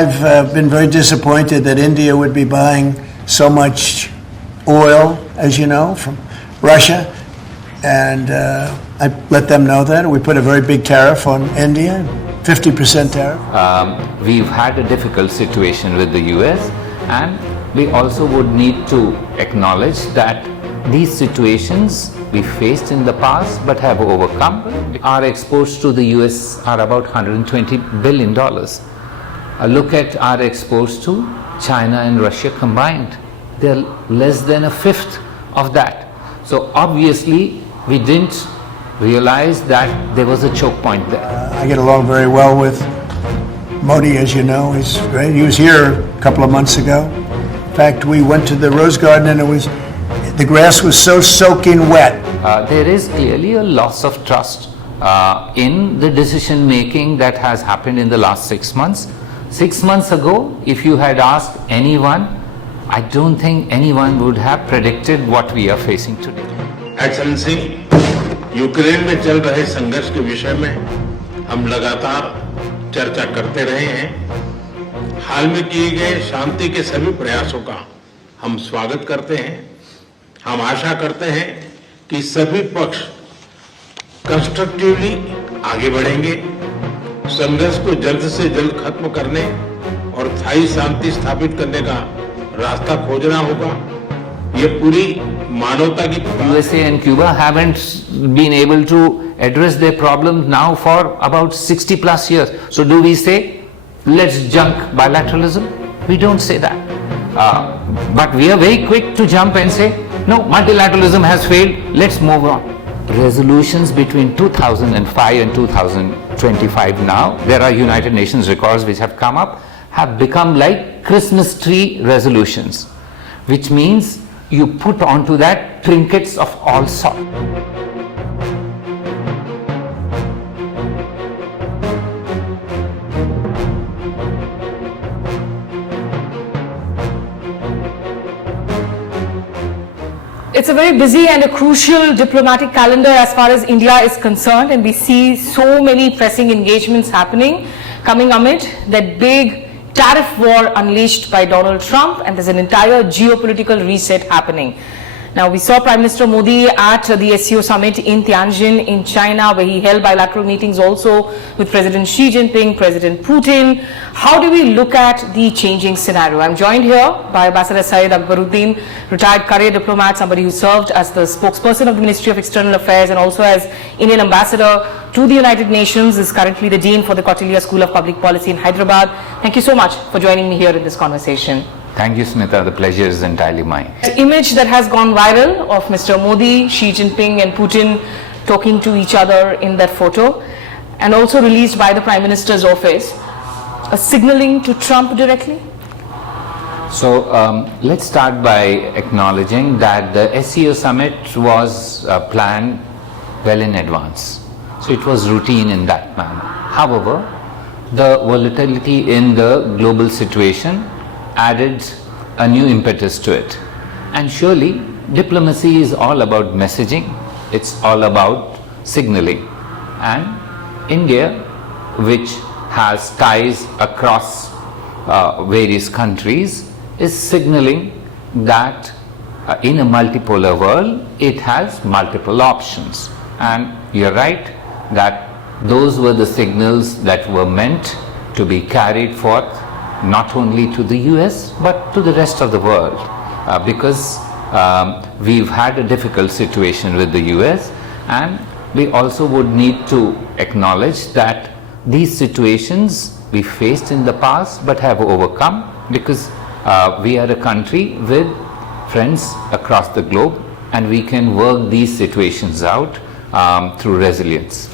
I've been very disappointed that India would be buying so much oil, as you know, from Russia. And I let them know that. We put a very big tariff on India, 50% tariff. We've had a difficult situation with the US, and we also would need to acknowledge that these situations we faced in the past but have overcome. Our exports to the US are about $120 billion. Look at our exports to China and Russia combined. They're less than a fifth of that. So obviously we didn't realize that there was a choke point there. I get along very well with Modi, as you know. He's great. He was here a couple of months ago. In fact, we went to the Rose Garden and the grass was so soaking wet. There is clearly a loss of trust in the decision making that has happened in the last 6 months. 6 months ago, if you had asked anyone, I don't think anyone would have predicted what we are facing today. Excellency, Ukraine में चल रहे संघर्ष के विषय में हम लगातार चर्चा करते रहे हैं। हाल में किए गए शांति के सभी प्रयासों का हम स्वागत करते हैं। हम आशा करते हैं कि सभी पक्ष कंस्ट्रक्टिवली आगे बढ़ेंगे, संघर्ष को जल्द से जल्द खत्म करने और स्थायी शांति स्थापित करने का रास्ता खोजना होगा। ये पूरी मानवता की USA and Cuba haven't been able to address their problems now for about 60 plus years. So do we say, let's junk bilateralism? We don't say that. But we are very quick to jump and say, no, multilateralism has failed, let's move on. Resolutions between 2005 and 2025 now, there are United Nations records which have come up, have become like Christmas tree resolutions, which means you put onto that trinkets of all sorts. It's a very busy and a crucial diplomatic calendar as far as India is concerned, and we see so many pressing engagements happening, coming amid that big tariff war unleashed by Donald Trump, and there's an entire geopolitical reset happening. Now, we saw Prime Minister Modi at the SCO Summit in Tianjin in China, where he held bilateral meetings also with President Xi Jinping, President Putin. How do we look at the changing scenario? I'm joined here by Ambassador Syed Akbaruddin, retired career diplomat, somebody who served as the spokesperson of the Ministry of External Affairs and also as Indian ambassador to the United Nations, is currently the Dean for the Kautilya School of Public Policy in Hyderabad. Thank you so much for joining me here in this conversation. Thank you, Smita. The pleasure is entirely mine. The image that has gone viral of Mr. Modi, Xi Jinping and Putin talking to each other in that photo, and also released by the Prime Minister's office, a signaling to Trump directly? So let's start by acknowledging that the SCO Summit was planned well in advance. So it was routine in that manner. However, the volatility in the global situation added a new impetus to it. And surely diplomacy is all about messaging, it's all about signaling. And India, which has ties across various countries, is signaling that in a multipolar world it has multiple options. And you're right that those were the signals that were meant to be carried forth not only to the US but to the rest of the world, because we've had a difficult situation with the US, and we also would need to acknowledge that these situations we faced in the past but have overcome, because we are a country with friends across the globe and we can work these situations out through resilience.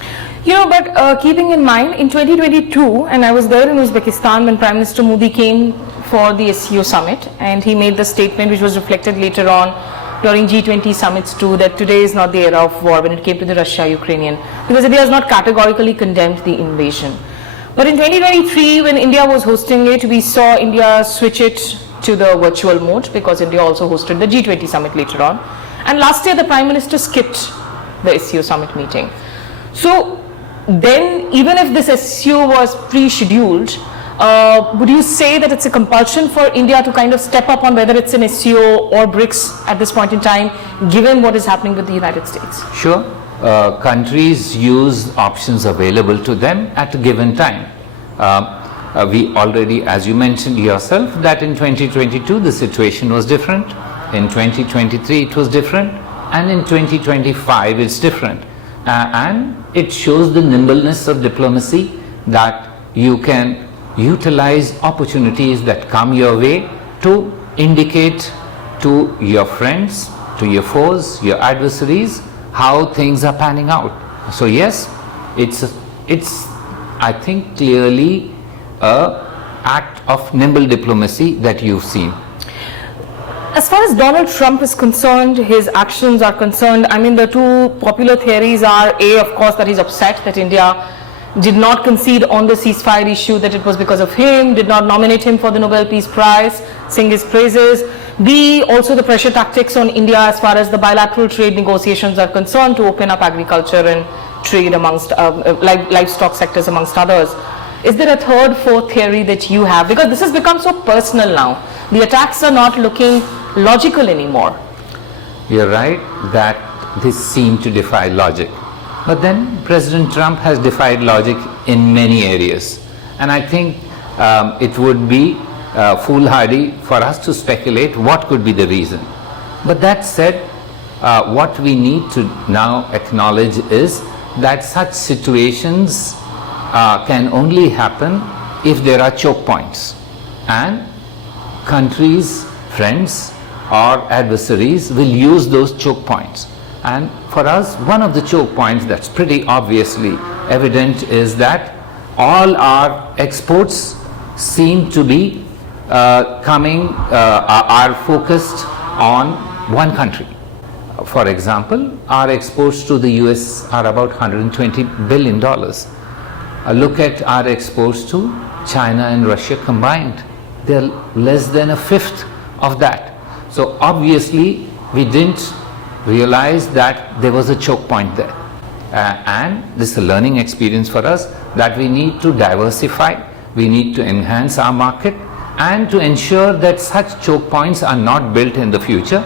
You know, but keeping in mind, in 2022, and I was there in Uzbekistan when Prime Minister Modi came for the SCO Summit, and he made the statement which was reflected later on during G20 summits too, that today is not the era of war when it came to the Russia-Ukrainian, because India has not categorically condemned the invasion. But in 2023, when India was hosting it, we saw India switch it to the virtual mode, because India also hosted the G20 summit later on. And last year, the Prime Minister skipped the SCO Summit meeting. So then, even if this SCO was pre-scheduled, Would you say that it's a compulsion for India to kind of step up on whether it's an SCO or BRICS at this point in time, given what is happening with the United States? Sure. Countries use options available to them at a given time. We already, as you mentioned yourself, that in 2022 the situation was different, in 2023 it was different, and in 2025 it's different. And it shows the nimbleness of diplomacy, that you can utilize opportunities that come your way to indicate to your friends, to your foes, your adversaries, how things are panning out. So yes, it's I think clearly a act of nimble diplomacy that you've seen. As far as Donald Trump is concerned, his actions are concerned, I mean, the two popular theories are, A, of course, that he's upset that India did not concede on the ceasefire issue, that it was because of him, did not nominate him for the Nobel Peace Prize, sing his praises. B, also the pressure tactics on India as far as the bilateral trade negotiations are concerned to open up agriculture and trade amongst livestock sectors amongst others. Is there a third, fourth theory that you have? Because this has become so personal now. The attacks are not looking logical anymore. You're right that this seemed to defy logic. But then President Trump has defied logic in many areas. And I think it would be foolhardy for us to speculate what could be the reason. But that said, what we need to now acknowledge is that such situations can only happen if there are choke points. And countries, friends or adversaries will use those choke points. And for us, one of the choke points that's pretty obviously evident is that all our exports seem to be are focused on one country. For example, our exports to the US are about $120 billion. Look at our exports to China and Russia combined. They're less than a fifth of that. So obviously we didn't realize that there was a choke point there. And this is a learning experience for us, that we need to diversify, we need to enhance our market, and to ensure that such choke points are not built in the future.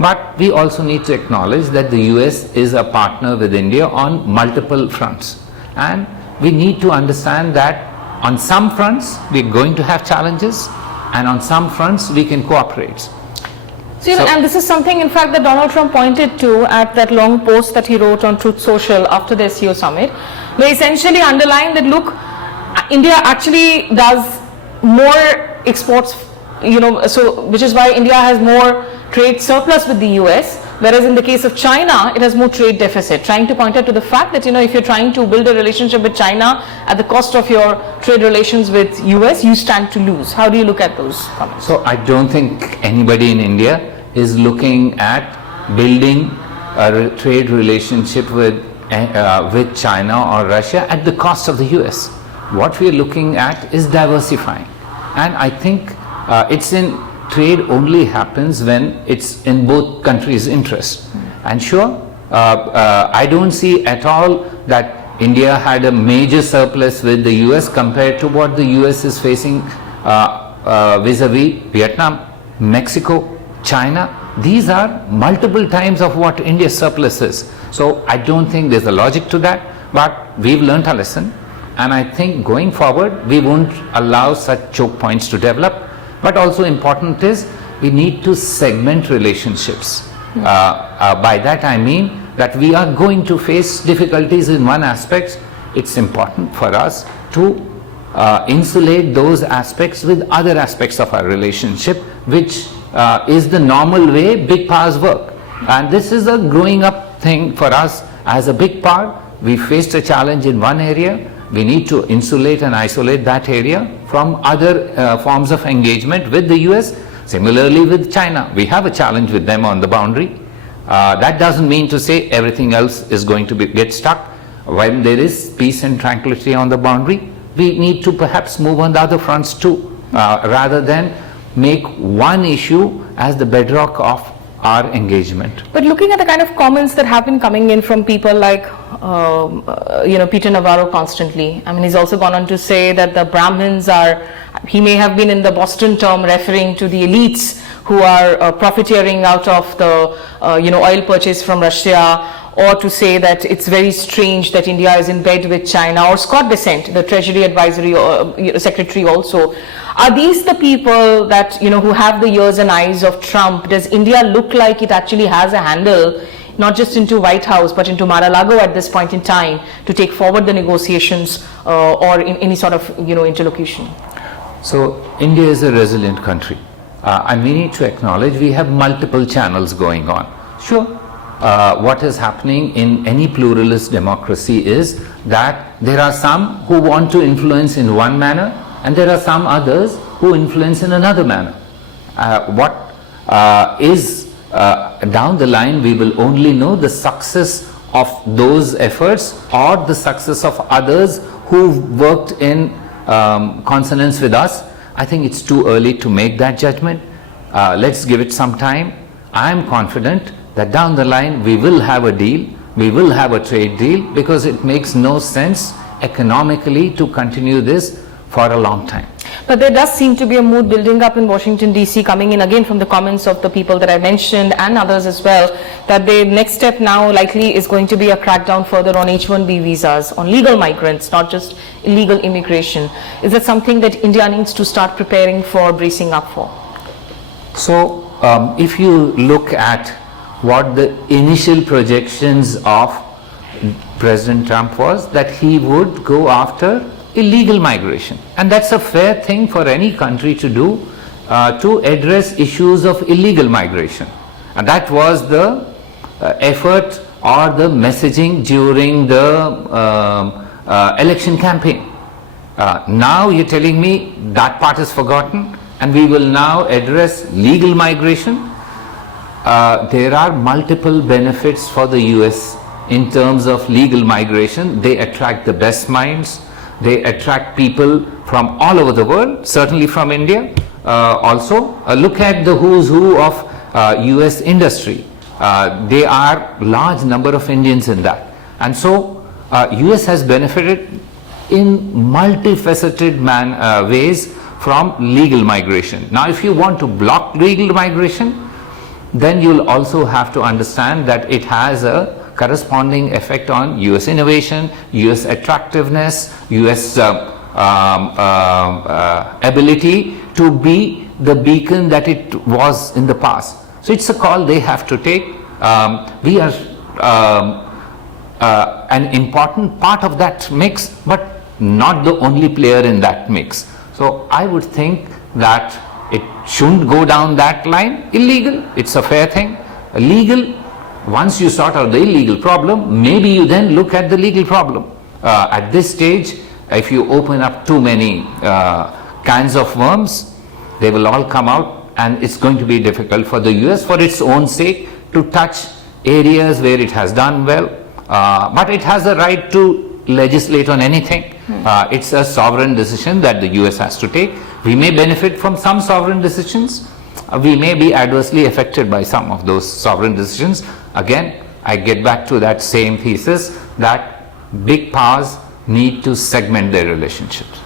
But we also need to acknowledge that the US is a partner with India on multiple fronts. And we need to understand that on some fronts we're going to have challenges, and on some fronts we can cooperate. And this is something, in fact, that Donald Trump pointed to at that long post that he wrote on Truth Social after the SCO Summit, where essentially underlined that, look, India actually does more exports, so which is why India has more trade surplus with the US, whereas in the case of China, it has more trade deficit, trying to point out to the fact that, if you're trying to build a relationship with China at the cost of your trade relations with US, you stand to lose. How do you look at those comments? So I don't think anybody in India is looking at building a trade relationship with China or Russia at the cost of the US. What we are looking at is diversifying. And I think trade only happens when it's in both countries' interest. And sure, I don't see at all that India had a major surplus with the US compared to what the US is facing vis-a-vis Vietnam, Mexico, China. These are multiple times of what India's surplus is. So I don't think there's a logic to that, but we've learned our lesson. And I think going forward, we won't allow such choke points to develop. But also important is we need to segment relationships. By that I mean that we are going to face difficulties in one aspect. It's important for us to insulate those aspects with other aspects of our relationship, which is the normal way big powers work. And this is a growing up thing for us as a big power. We faced a challenge in one area. We need to insulate and isolate that area from other forms of engagement with the US. Similarly with China, we have a challenge with them on the boundary. That doesn't mean to say everything else is going to get stuck. When there is peace and tranquility on the boundary, we need to perhaps move on the other fronts too, rather than make one issue as the bedrock of our engagement. But looking at the kind of comments that have been coming in from people like Peter Navarro constantly. I mean, he's also gone on to say that the Brahmins are, he may have been in the Boston term referring to the elites who are profiteering out of the, oil purchase from Russia, or to say that it's very strange that India is in bed with China, or Scott Bessent, the Treasury Advisory Secretary also. Are these the people that, who have the ears and eyes of Trump? Does India look like it actually has a handle, not just into White House, but into Mar-a-Lago at this point in time, to take forward the negotiations or in any sort of, interlocution? So India is a resilient country. And we need to acknowledge we have multiple channels going on. Sure, what is happening in any pluralist democracy is that there are some who want to influence in one manner, and there are some others who influence in another manner. What is down the line, we will only know the success of those efforts or the success of others who worked in consonance with us. I think it's too early to make that judgment. Let's give it some time. I am confident that down the line we will have a deal, we will have a trade deal, because it makes no sense economically to continue this for a long time. But there does seem to be a mood building up in Washington DC, coming in again from the comments of the people that I mentioned and others as well, that the next step now likely is going to be a crackdown further on H-1B visas, on legal migrants, not just illegal immigration. Is that something that India needs to start preparing for, bracing up for? So if you look at what the initial projections of President Trump was, that he would go after illegal migration, and that's a fair thing for any country to do, to address issues of illegal migration, and that was the effort or the messaging during the election campaign. Now you're telling me that part is forgotten and we will now address legal migration. There are multiple benefits for the US in terms of legal migration. They attract the best minds. They attract people from all over the world, certainly from India. Also, look at the who's who of US industry. There are large number of Indians in that. And so, US has benefited in multifaceted ways from legal migration. Now, if you want to block legal migration, then you'll also have to understand that it has a corresponding effect on US innovation, US attractiveness, US ability to be the beacon that it was in the past. So it's a call they have to take. We are an important part of that mix, but not the only player in that mix. So I would think that it shouldn't go down that line. Illegal, it's a fair thing. Legal, once you sort out the illegal problem, maybe you then look at the legal problem. At this stage, if you open up too many cans of worms, they will all come out, and it's going to be difficult for the US, for its own sake, to touch areas where it has done well. But it has a right to legislate on anything. It's a sovereign decision that the US has to take. We may benefit from some sovereign decisions. We may be adversely affected by some of those sovereign decisions. Again, I get back to that same thesis that big powers need to segment their relationships.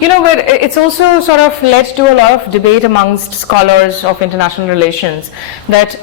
But it's also sort of led to a lot of debate amongst scholars of international relations that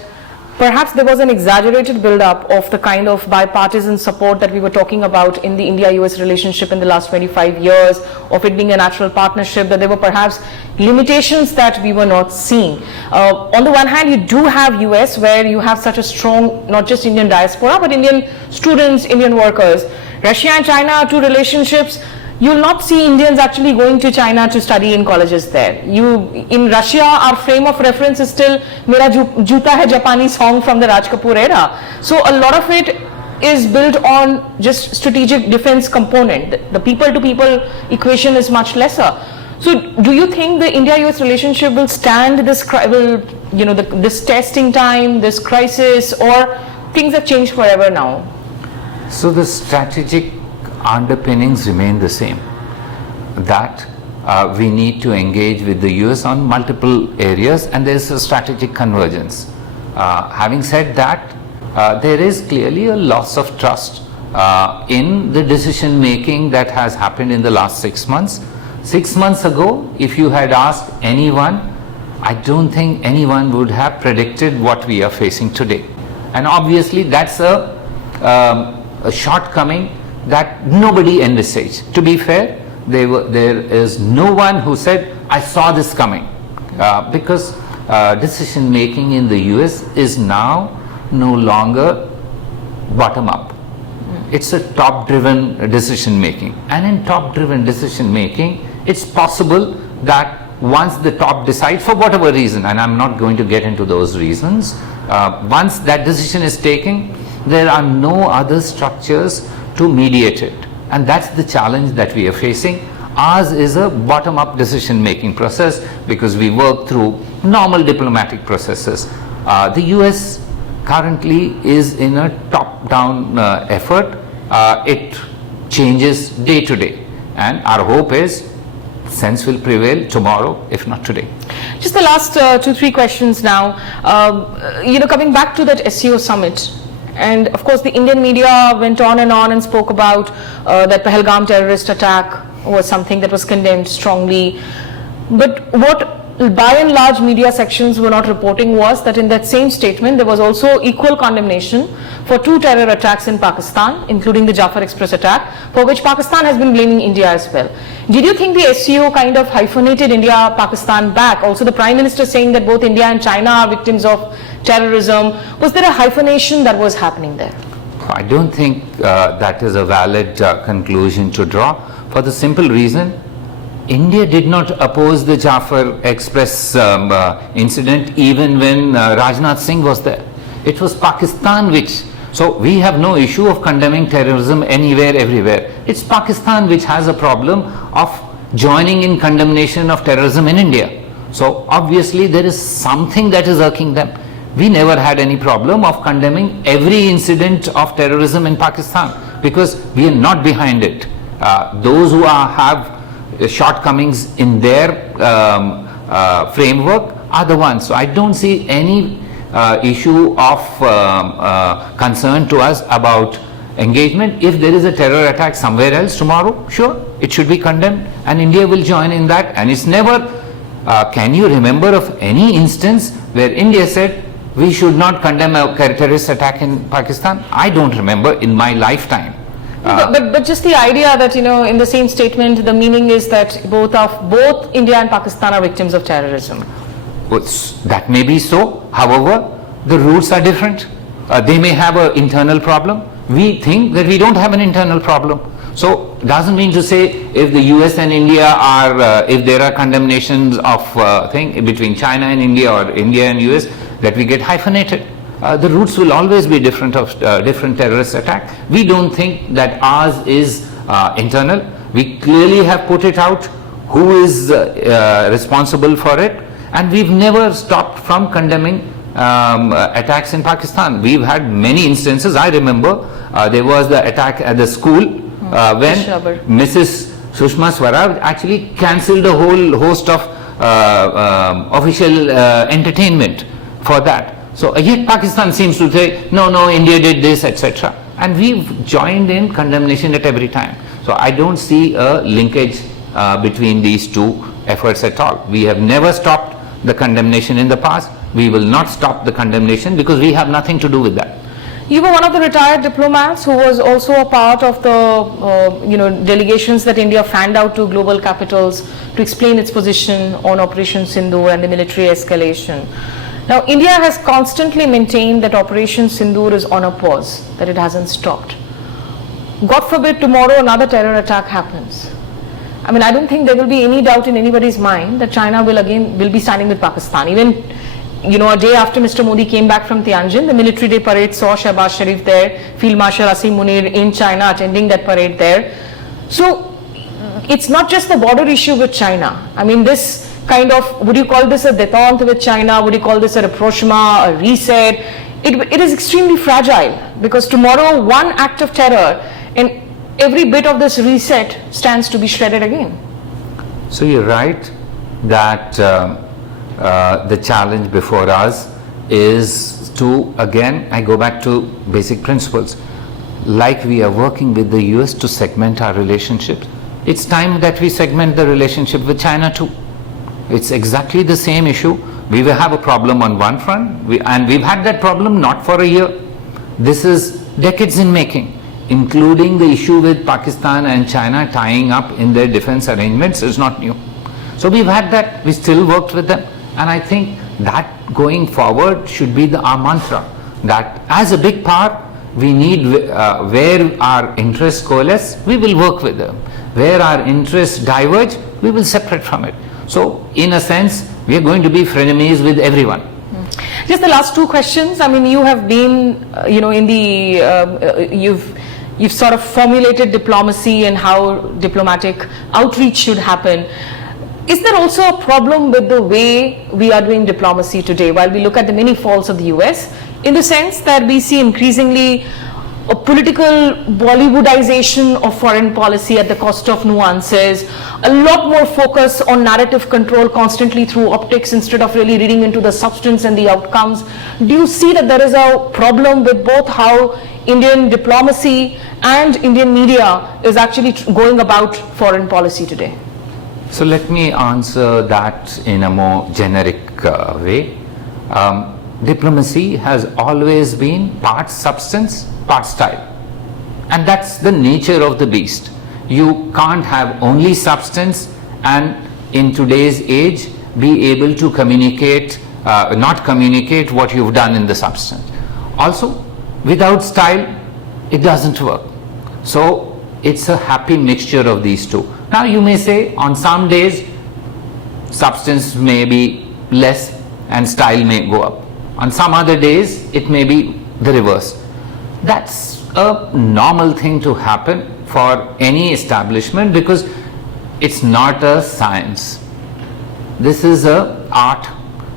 perhaps there was an exaggerated build-up of the kind of bipartisan support that we were talking about in the India-US relationship in the last 25 years, of it being a natural partnership, that there were perhaps limitations that we were not seeing. On the one hand, you do have US, where you have such a strong, not just Indian diaspora, but Indian students, Indian workers. Russia and China are two relationships. You'll not see Indians actually going to China to study in colleges there. In Russia, our frame of reference is still Mera Juta Hai Japani song from the Raj Kapoor era. So a lot of it is built on just strategic defense component. The people-to-people equation is much lesser. So do you think the India-US relationship will stand this, this testing time, this crisis, or things have changed forever now? So the strategic underpinnings remain the same, that we need to engage with the US on multiple areas, and there is a strategic convergence. Having said that, there is clearly a loss of trust in the decision making that has happened in the last 6 months. 6 months ago, if you had asked anyone, I don't think anyone would have predicted what we are facing today. And obviously that's a shortcoming that nobody envisaged. To be fair, there is no one who said, I saw this coming. Because decision making in the US is now no longer bottom up. It's a top driven decision making. And in top driven decision making, it's possible that once the top decides for whatever reason, and I'm not going to get into those reasons, once that decision is taken, there are no other structures to mediate it. And that's the challenge that we are facing. Ours is a bottom-up decision-making process because we work through normal diplomatic processes. The US currently is in a top-down effort. It changes day to day, and our hope is sense will prevail tomorrow, if not today. Just the last 2-3 questions now. Coming back to that SCO Summit, and of course the Indian media went on and spoke about that Pahalgam terrorist attack was something that was condemned strongly. But what by and large media sections were not reporting was that in that same statement there was also equal condemnation for 2 terror attacks in Pakistan, including the Jafar Express attack, for which Pakistan has been blaming India as well. Did you think the SCO kind of hyphenated India-Pakistan back? Also the Prime Minister saying that both India and China are victims of terrorism. Was there a hyphenation that was happening there? I don't think that is a valid conclusion to draw, for the simple reason India did not oppose the Jafar Express incident even when Rajnath Singh was there. It was Pakistan which, so we have no issue of condemning terrorism anywhere, everywhere. It's Pakistan which has a problem of joining in condemnation of terrorism in India. So obviously there is something that is irking them. We never had any problem of condemning every incident of terrorism in Pakistan because we are not behind it. Those who have shortcomings in their framework are the ones. So I don't see any issue of concern to us about engagement. If there is a terror attack somewhere else tomorrow, sure, it should be condemned and India will join in that. And it's never, can you remember of any instance where India said we should not condemn a terrorist attack in Pakistan? I don't remember in my lifetime. But just the idea that, in the same statement, the meaning is that both India and Pakistan are victims of terrorism. That may be so. However, the roots are different. They may have an internal problem. We think that we don't have an internal problem. So doesn't mean to say if the US and India are, if there are condemnations of between China and India or India and US, that we get hyphenated. The roots will always be different of different terrorist attack. We don't think that ours is internal. We clearly have put it out who is responsible for it, and we've never stopped from condemning attacks in Pakistan. We've had many instances. I remember there was the attack at the school when Mrs. Sushma Swaraj actually cancelled a whole host of official entertainment for that. So yet Pakistan seems to say, no, India did this, etc. And we've joined in condemnation at every time. So I don't see a linkage between these two efforts at all. We have never stopped the condemnation in the past. We will not stop the condemnation because we have nothing to do with that. You were one of the retired diplomats who was also a part of the delegations that India fanned out to global capitals to explain its position on Operation Sindoor and the military escalation. Now, India has constantly maintained that Operation Sindoor is on a pause, that it hasn't stopped. God forbid tomorrow another terror attack happens. I mean, I don't think there will be any doubt in anybody's mind that China will be standing with Pakistan. Even, a day after Mr. Modi came back from Tianjin, the military day parade saw Shehbaz Sharif there, Field Marshal Asim Munir in China attending that parade there. So, it's not just the border issue with China. I mean, this kind of, would you call this a détente with China? Would you call this a rapprochement, a reset? It is extremely fragile because tomorrow one act of terror and every bit of this reset stands to be shredded again. So you're right that the challenge before us is to, again, I go back to basic principles. like we are working with the US to segment our relationships, it's time that we segment the relationship with China too. It's exactly the same issue. We will have a problem on one front, and we've had that problem not for a year. This is decades in making, including the issue with Pakistan and China tying up in their defense arrangements is not new. So we've had that, we still worked with them, and I think that going forward should be our mantra, that as a big power, we need, where our interests coalesce, we will work with them. Where our interests diverge, we will separate from it. So in a sense, we are going to be frenemies with everyone. Just the last two questions. I mean, you have been, in the, you've sort of formulated diplomacy and how diplomatic outreach should happen. Is there also a problem with the way we are doing diplomacy today, while we look at the many faults of the US, in the sense that we see increasingly a political Bollywoodization of foreign policy at the cost of nuances, a lot more focus on narrative control constantly through optics instead of really reading into the substance and the outcomes? Do you see that there is a problem with both how Indian diplomacy and Indian media is actually going about foreign policy today? So let me answer that in a more generic way. Diplomacy has always been part substance, part style, and that's the nature of the beast. You can't have only substance and in today's age be able to communicate, not communicate what you've done in the substance. Also, without style, it doesn't work. So it's a happy mixture of these two. Now you may say on some days substance may be less and style may go up. On some other days it may be the reverse. That's a normal thing to happen for any establishment because it's not a science. This is a art,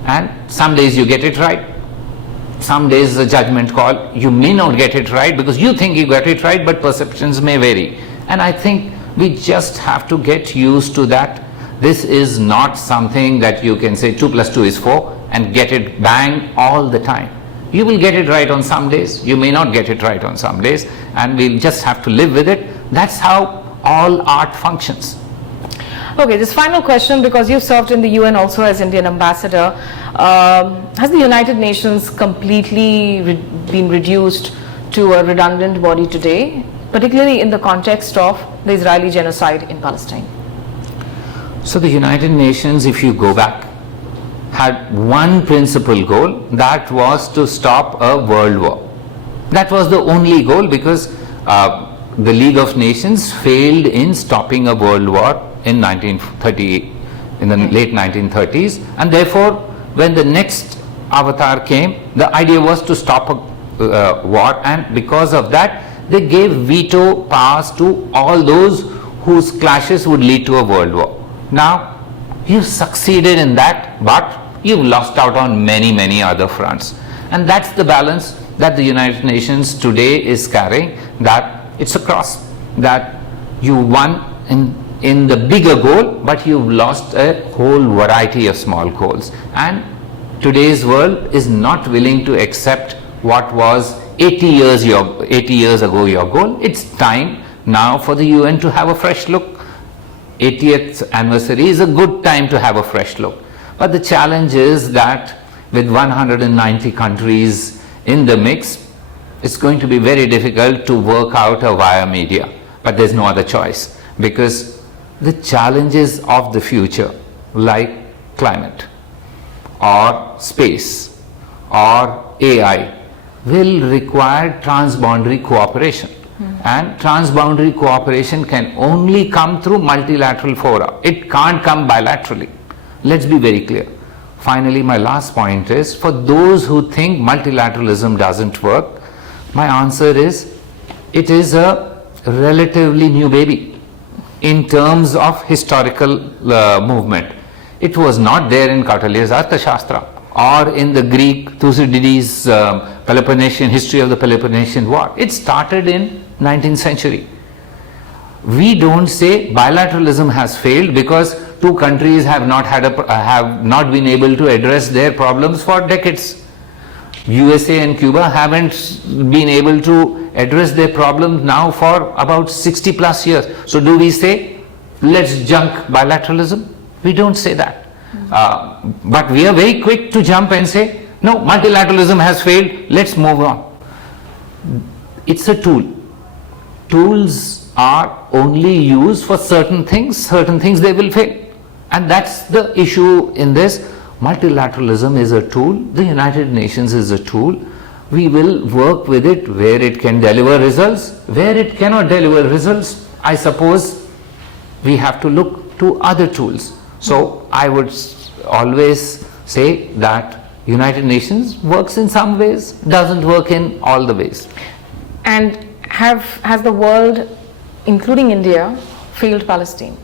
and some days you get it right, some days a judgment call. You may not get it right because you think you got it right, but perceptions may vary. And I think we just have to get used to that. This is not something that you can say 2 + 2 is 4 and get it bang all the time. You will get it right on some days, you may not get it right on some days, and we'll just have to live with it. That's how all art functions. Okay, this final question, because you've served in the UN also as Indian ambassador, has the United Nations completely been reduced to a redundant body today, particularly in the context of the Israeli genocide in Palestine? So the United Nations, if you go back, had one principal goal, that was to stop a world war. That was the only goal, because the League of Nations failed in stopping a world war in 1938, in the late 1930s, and therefore when the next avatar came, the idea was to stop a war, and because of that they gave veto powers to all those whose clashes would lead to a world war. Now you succeeded in that, but you've lost out on many other fronts, and that's the balance that the United Nations today is carrying, that it's a cross, that you won in the bigger goal, but you've lost a whole variety of small goals, and today's world is not willing to accept what was 80 years ago your goal. It's time now for the UN to have a fresh look. 80th anniversary is a good time to have a fresh look. But the challenge is that with 190 countries in the mix, it's going to be very difficult to work out via media. But there's no other choice, because the challenges of the future, like climate or space or AI, will require transboundary cooperation. And transboundary cooperation can only come through multilateral fora. It can't come bilaterally. Let's be very clear. Finally, my last point is, for those who think multilateralism doesn't work, my answer is, it is a relatively new baby in terms of historical movement. It was not there in Kautilya's Arthashastra or in the Greek Thucydides' Peloponnesian history of the Peloponnesian War. It started in 19th century. We don't say bilateralism has failed because two countries have not been able to address their problems for decades. USA and Cuba haven't been able to address their problems now for about 60 plus years. So do we say, let's junk bilateralism? We don't say that. But we are very quick to jump and say, no, multilateralism has failed, let's move on. It's a tool. Tools are only used for certain things they will fail. And that's the issue in this. Multilateralism is a tool, the United Nations is a tool. We will work with it where it can deliver results. Where it cannot deliver results, I suppose we have to look to other tools. So I would always say that United Nations works in some ways, doesn't work in all the ways. And has the world, including India, failed Palestine?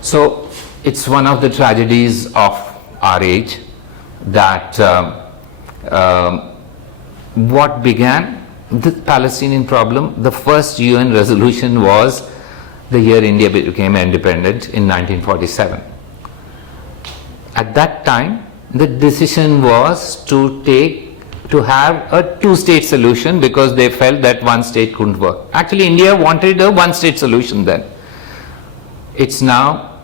So it's one of the tragedies of our age that what began the Palestinian problem, the first UN resolution was the year India became independent in 1947. At that time, the decision was to have a two-state solution because they felt that one state couldn't work. Actually, India wanted a one-state solution then. It's now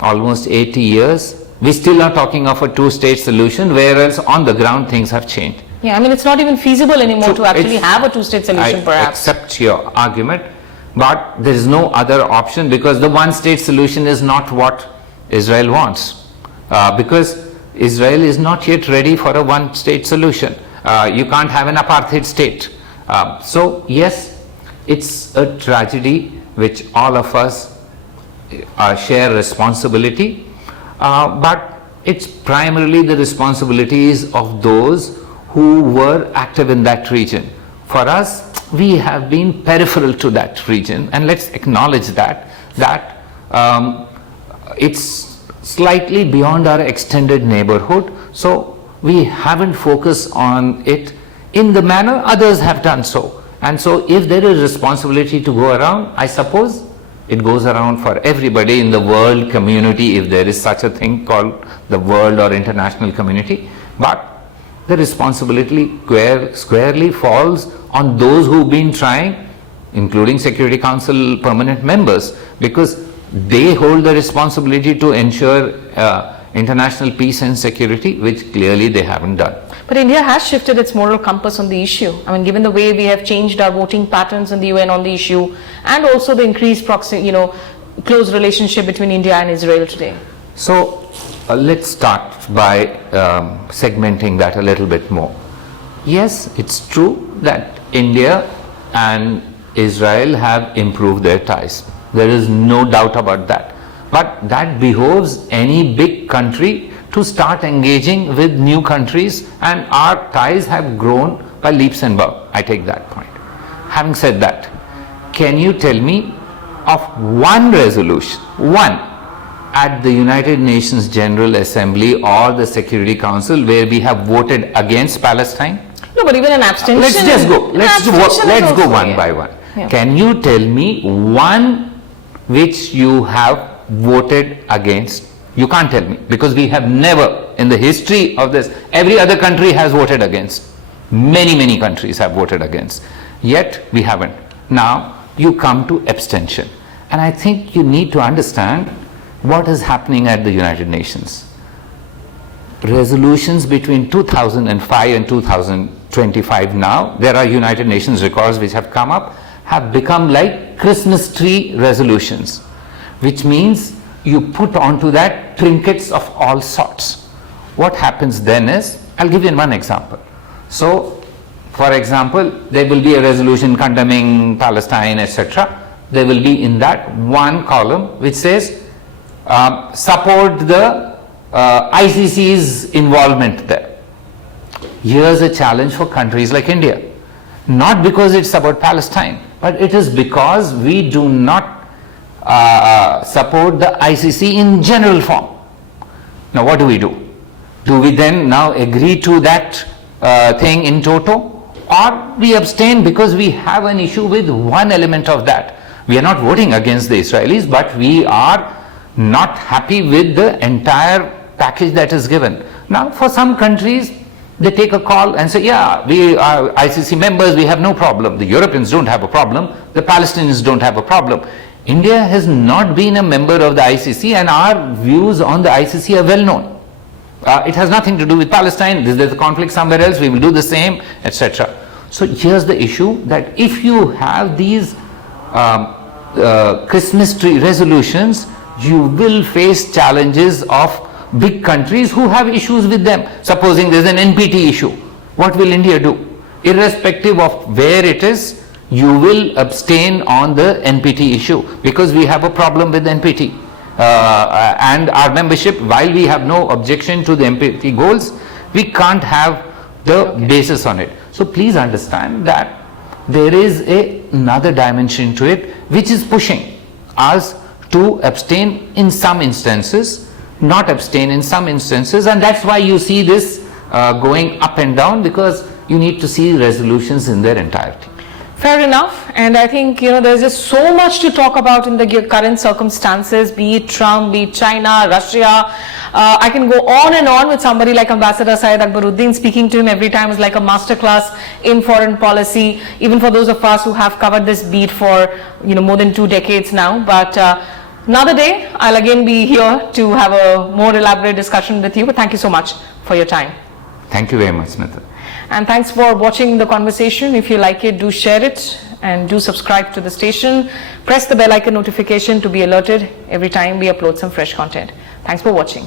almost 80 years. We still are talking of a two-state solution, whereas on the ground things have changed. Yeah, I mean, it's not even feasible anymore So to actually have a two-state solution, perhaps. I accept your argument, but there is no other option because the one-state solution is not what Israel wants. Because Israel is not yet ready for a one-state solution. You can't have an apartheid state. So yes, it's a tragedy which all of us share responsibility, but it's primarily the responsibilities of those who were active in that region. For us, we have been peripheral to that region, and let's acknowledge that it's slightly beyond our extended neighborhood, so we haven't focused on it in the manner others have done so. And so if there is responsibility to go around, I suppose it goes around for everybody in the world community, if there is such a thing called the world or international community. But the responsibility squarely falls on those who've been trying, including Security Council permanent members, because they hold the responsibility to ensure international peace and security, which clearly they haven't done. But India has shifted its moral compass on the issue. I mean, given the way we have changed our voting patterns in the UN on the issue, and also the increased close relationship between India and Israel today. So let's start by segmenting that a little bit more. Yes, it's true that India and Israel have improved their ties. There is no doubt about that. But that behoves any big country to start engaging with new countries, and our ties have grown by leaps and bounds. I take that point. Having said that, can you tell me of one resolution, one, at the United Nations General Assembly or the Security Council where we have voted against Palestine? No, but even an abstention. Let's just go. Let's go one by one. Yeah. Can you tell me one which you have voted against? You can't tell me, because we have never in the history of this, every other country has voted against. Many countries have voted against. Yet we haven't. Now you come to abstention. And I think you need to understand what is happening at the United Nations. Resolutions between 2005 and 2025 now, there are United Nations records which have come up, have become like Christmas tree resolutions, which means you put onto that trinkets of all sorts. What happens then is, I'll give you one example. So, for example, there will be a resolution condemning Palestine, etc. There will be in that one column which says, support the ICC's involvement there. Here's a challenge for countries like India. Not because it's about Palestine, but it is because we do not support the ICC in general form. Now what do? Do we then now agree to that thing in toto? Or we abstain because we have an issue with one element of that. We are not voting against the Israelis, but we are not happy with the entire package that is given. Now for some countries, they take a call and say, yeah, we are ICC members, we have no problem. The Europeans don't have a problem, the Palestinians don't have a problem. India has not been a member of the ICC, and our views on the ICC are well known. It has nothing to do with Palestine, there's a conflict somewhere else, we will do the same, etc. So here's the issue, that if you have these Christmas tree resolutions, you will face challenges of big countries who have issues with them. Supposing there's an NPT issue, what will India do? Irrespective of where it is, you will abstain on the NPT issue, because we have a problem with NPT. And our membership, while we have no objection to the NPT goals, we can't have the basis on it. So please understand that there is another dimension to it, which is pushing us to abstain in some instances, not abstain in some instances, and that's why you see this going up and down, because you need to see resolutions in their entirety. Fair enough, and I think there's just so much to talk about in the current circumstances, be it Trump, be it China, Russia. I can go on and on with somebody like Ambassador Syed Akbaruddin. Speaking to him every time is like a masterclass in foreign policy, even for those of us who have covered this beat for more than 2 decades now. But another day, I'll again be here to have a more elaborate discussion with you. But thank you so much for your time. Thank you very much, Smita. And thanks for watching the conversation. If you like it, do share it and do subscribe to the station. Press the bell icon notification to be alerted every time we upload some fresh content. Thanks for watching.